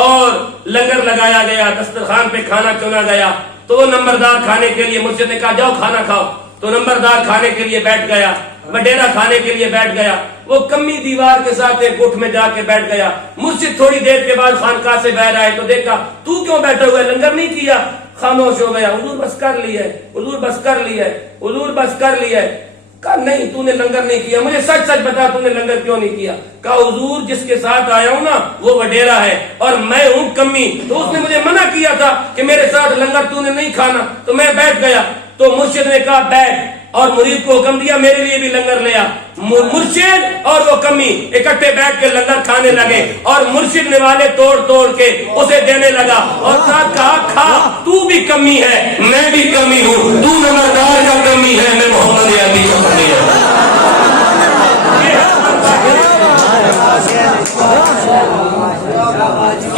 اور لنگر لگایا گیا, دسترخوان پہ کھانا چنا گیا. تو وہ نمبردار کھانے کے لیے مرشد نے کہا جاؤ کھانا کھاؤ, تو نمبردار کھانے کے لیے بیٹھ گیا, وڈیرا کھانے کے لیے بیٹھ گیا. وہ کمی دیوار کے ساتھ ایک گٹھ میں جا کے بیٹھ گیا. مرشد تھوڑی دیر کے بعد خانقاہ سے باہر آئے تو دیکھا تو کیوں بیٹھا ہوا ہے, لنگر نہیں کیا, خاموش ہو گیا. حضور بس کر لیا ہے, حضور بس کر لیا ہے, حضور بس کر لیا ہے. کہا نہیں تو نے لنگر نہیں کیا, مجھے سچ سچ بتا تو نے لنگر کیوں نہیں کیا. کہا حضور جس کے ساتھ آیا ہوں نا وہ وڈیرا ہے اور میں ہوں کمی, تو اس نے مجھے منع کیا تھا کہ میرے ساتھ لنگر تو نے نہیں کھانا, تو میں بیٹھ گیا. تو مرشد نے کہا بیٹھ, اور مرید کو حکم دیا میرے لیے بھی لنگر لیا. مرشد اور وہ کمی اکٹھے بیٹھ کے لنگر کھانے لگے اور مرشد نوالے توڑ توڑ کے اسے دینے لگا اور ساتھ کہا کھا, تو بھی کمی ہے میں بھی کمی ہوں, تو نمبردار کا کمی ہے میں محمد عربی کا کمی ہوں.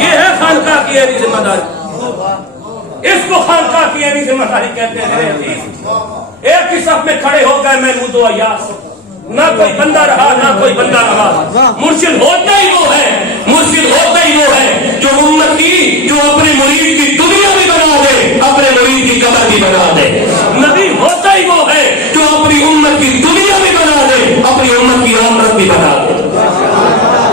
یہ ہے خانقاہ کی یعنی ذمہ داری, اس کو خانقاہ کی یعنی ذمہ داری کہتے ہیں. میرے عزیز ایک ہی صف میں کھڑے ہو گئے محمود و ایاس, نہ کوئی بندہ رہا نہ کوئی بندہ رہا. مرشد ہوتا ہی وہ ہے, مرشد ہوتا ہی وہ ہے جو امت کی, جو اپنے مرید کی دنیا بھی بنا دے, اپنے مرید کی قبر بھی بنا دے. نبی ہوتا ہی وہ ہے جو اپنی امت کی دنیا بھی بنا دے, اپنی امت کی آخرت بھی بنا دے.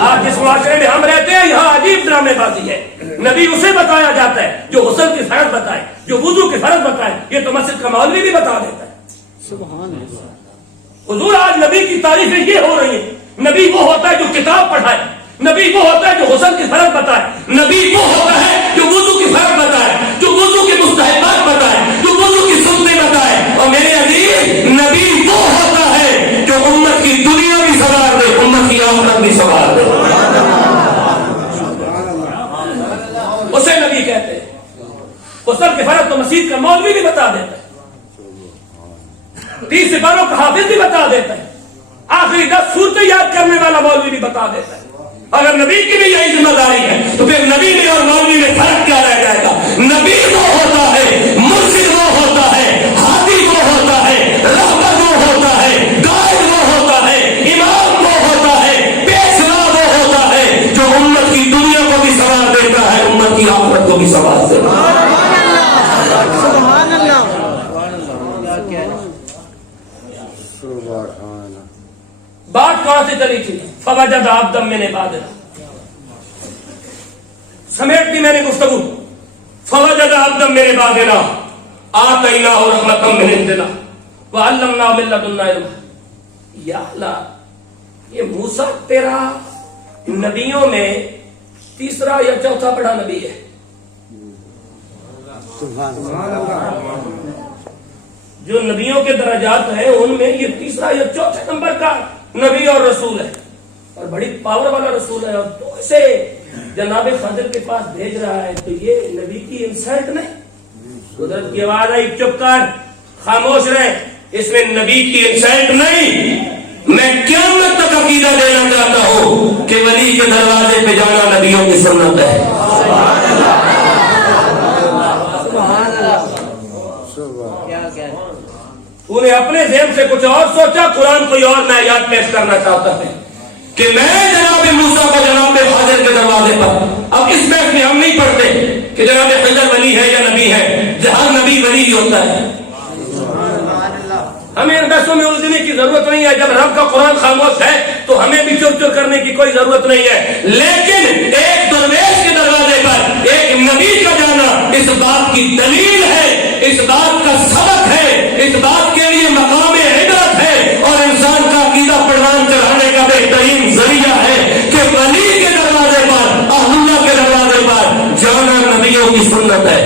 آج جس معاشرے میں ہم رہتے ہیں یہاں عجیب ڈرامے بازی ہے. نبی اسے بتایا جاتا ہے جو غسل کی فرض بتائے, جو وضو کی فرض بتائے. یہ تو مسجد کا مولوی بھی بتا دیتا ہے. حضور آج نبی کی تعریفیں یہ ہو رہی ہیں. نبی وہ ہوتا ہے جو کتاب پڑھائے, نبی وہ ہوتا ہے جو غسل کی فرض بتائے, نبی وہ ہوتا ہے جو وضو کی فرض بتائے, جو وضو کی مستحبات بتائے, جو وضو کی سنتیں بتائے. اور میرے عزیز نبی وہ ہوتا ہے جو امت کی دنیا بھی سنوار دے, امت کی آخرت بھی سنوار دے. اسے نبی کہتے ہیں. غسل کی فرض تو مسجد کا مولوی بھی بتا دیتا ہے, 30 سپاروں کا حافظ بھی بتا دیتا ہے, آخری 10 صورتیں یاد کرنے والا مولوی بھی بتا دیتا ہے. اگر نبی کی بھی یہی ذمہ داری ہے تو پھر نبی میں اور مولوی میں فرق کیا رہ جائے گا. نبی وہ ہوتا ہے, مرشد وہ ہوتا ہے, ہادی وہ ہوتا ہے, رہبر وہ ہوتا ہے, قائد وہ ہوتا ہے, امام وہ ہوتا ہے, پیشوا وہ ہوتا ہے جو امت کی دنیا کو بھی سنوار دیتا ہے, امت کی آخرت کو بھی سنوار دیتا ہے. بات کہاں سے چلی تھی؟ فوجد عبدا من عبادنا, سمیٹ دی میں نے گفتگو. فوجد عبدا من عبادنا آتیناہ رحمۃ من عندنا وعلمناہ من لدنا علما. یا اللہ یہ موسیٰ تیرا نبیوں میں تیسرا یا چوتھا بڑا نبی ہے. جو نبیوں کے درجات ہیں ان میں یہ تیسرا یا چوتھے نمبر کا نبی اور رسول ہے, اور بڑی پاور والا رسول ہے, اور تو اسے جناب خضر کے پاس بھیج رہا ہے تو یہ نبی کی انسلٹ نہیں. قدرت کی آواز آئی چپ کر, خاموش رہے, اس میں نبی کی انسلٹ نہیں. میں قیامت تک عقیدہ دینا چاہتا ہوں کہ ولی کے دروازے پہ جانا نبیوں کی سنت ہے. تو نے اپنے ذہن سے کچھ اور سوچا, قرآن کوئی اور معیار پیش کرنا چاہتا ہے کہ میں جناب موسیٰ کو جناب خضر کے دروازے پر. اب اس بیت میں ہم نہیں پڑھتے کہ جناب خضر ولی ہے یا نبی ہے, ہر نبی ولی ہی ہوتا ہے. ہمیں ان بحثوں میں الجھنے کی ضرورت نہیں ہے. جب رب کا قرآن خاموش ہے تو ہمیں بھی چپ چپ کرنے کی کوئی ضرورت نہیں ہے. لیکن ایک درویش کے دروازے پر ایک نبی کا جانا اس بات کی سنت ہے.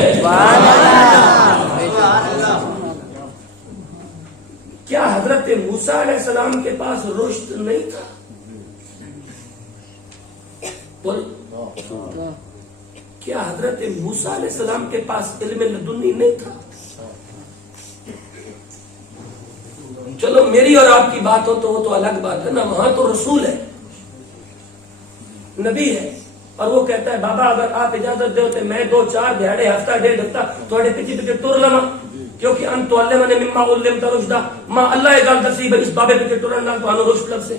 کیا حضرت موسیٰ علیہ السلام کے پاس رشد نہیں تھا؟ کیا حضرت موسیٰ علیہ السلام کے پاس علم لدنی نہیں تھا؟ چلو میری اور آپ کی بات ہو تو وہ تو الگ بات ہے نا. وہاں تو رسول ہے, نبی ہے, اور وہ کہتا ہے بابا اگر آپ اجازت دے تو میں 2-4 دہاڑے ہفتہ 1.5 ہفتہ تھوڑے پیچھے پیچھے ٹر لما, کیونکہ ان تو علم نے مما علمت رشدا ما اللہ یہ گل دسی اس بابے پیچھے ٹرن نال تانوں رشد لب سے.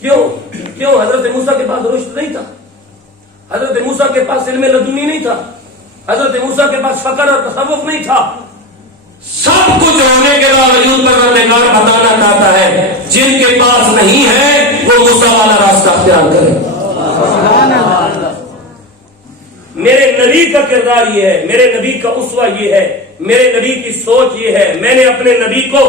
کیوں حضرت موسیٰ کے پاس رشد نہیں تھا؟ حضرت موسیٰ کے پاس علم لدنی نہیں تھا؟ حضرت موسیٰ کے پاس فقر اور تصوف نہیں تھا؟ سب کچھ ہونے کے باوجود پروردگار بتانا چاہتا ہے جن کے پاس نہیں ہے وہ موسیٰ والا راستہ اختیار کرے. میرے نبی کا کردار یہ ہے, میرے نبی کا اسوہ یہ ہے, میرے نبی کی سوچ یہ ہے. میں نے اپنے نبی کو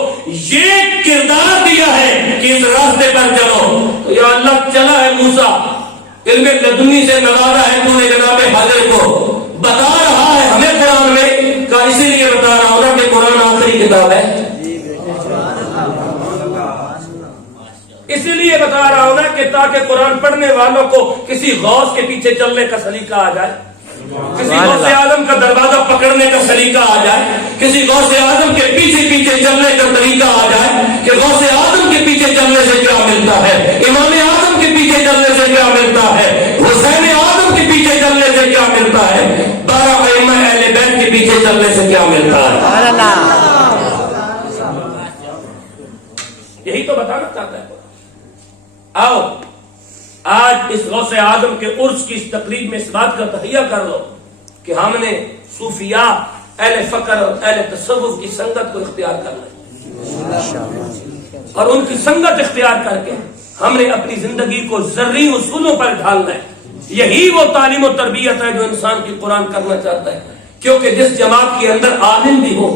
یہ کردار دیا ہے کہ اس راستے پر چلو. تو یا اللہ چلا ہے موسیٰ, علم لدنی سے نوازا ہے تو نے جناب حضر کو, بتا رہا ہے ہمیں قرآن میں کا, اسی لیے بتا رہا ہوں کہ قرآن آخری کتاب ہے. اسی لیے بتا رہا ہوں نا کہ تاکہ قرآن پڑھنے والوں کو کسی غوث کے پیچھے چلنے کا سلیقہ آ جائے, کسی غوث اعظم کا دروازہ پکڑنے کا سلیقہ آ جائے, کسی غوث اعظم کے پیچھے پیچھے چلنے کا طریقہ آ جائے کہ غوث اعظم کے پیچھے چلنے سے کیا ملتا ہے, امام اعظم کے پیچھے چلنے سے کیا ملتا ہے, حسین اعظم کے پیچھے چلنے سے کیا ملتا ہے, 12 ائمہ اہل بیت کے پیچھے چلنے سے کیا ملتا ہے. یہی تو بتانا چاہتا ہے. آؤ آج اس غوث اعظم کے عرس کی اس تقریب میں اس بات کا تہیہ کر لو کہ ہم نے صوفیاء, اہل فقر اور اہل تصوف کی سنگت کو اختیار کرنا ہے, اور ان کی سنگت اختیار کر کے ہم نے اپنی زندگی کو زرعی اصولوں پر ڈھالنا ہے. یہی وہ تعلیم و تربیت ہے جو انسان کی قرآن کرنا چاہتا ہے, کیونکہ جس جماعت کے اندر عالم بھی ہو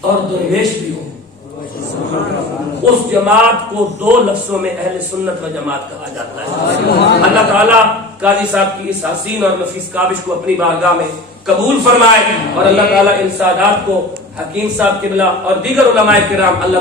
اور درویش بھی ہو, اس جماعت کو 2 لفظوں میں اہل سنت و جماعت کہا جاتا ہے. اللہ تعالیٰ قاضی صاحب کی اس حسین اور نفیس کاوش کو اپنی بارگاہ میں قبول فرمائے, اور اللہ تعالیٰ ان سادات کو, حکیم صاحب قبلہ اور دیگر علماء کرام اللہ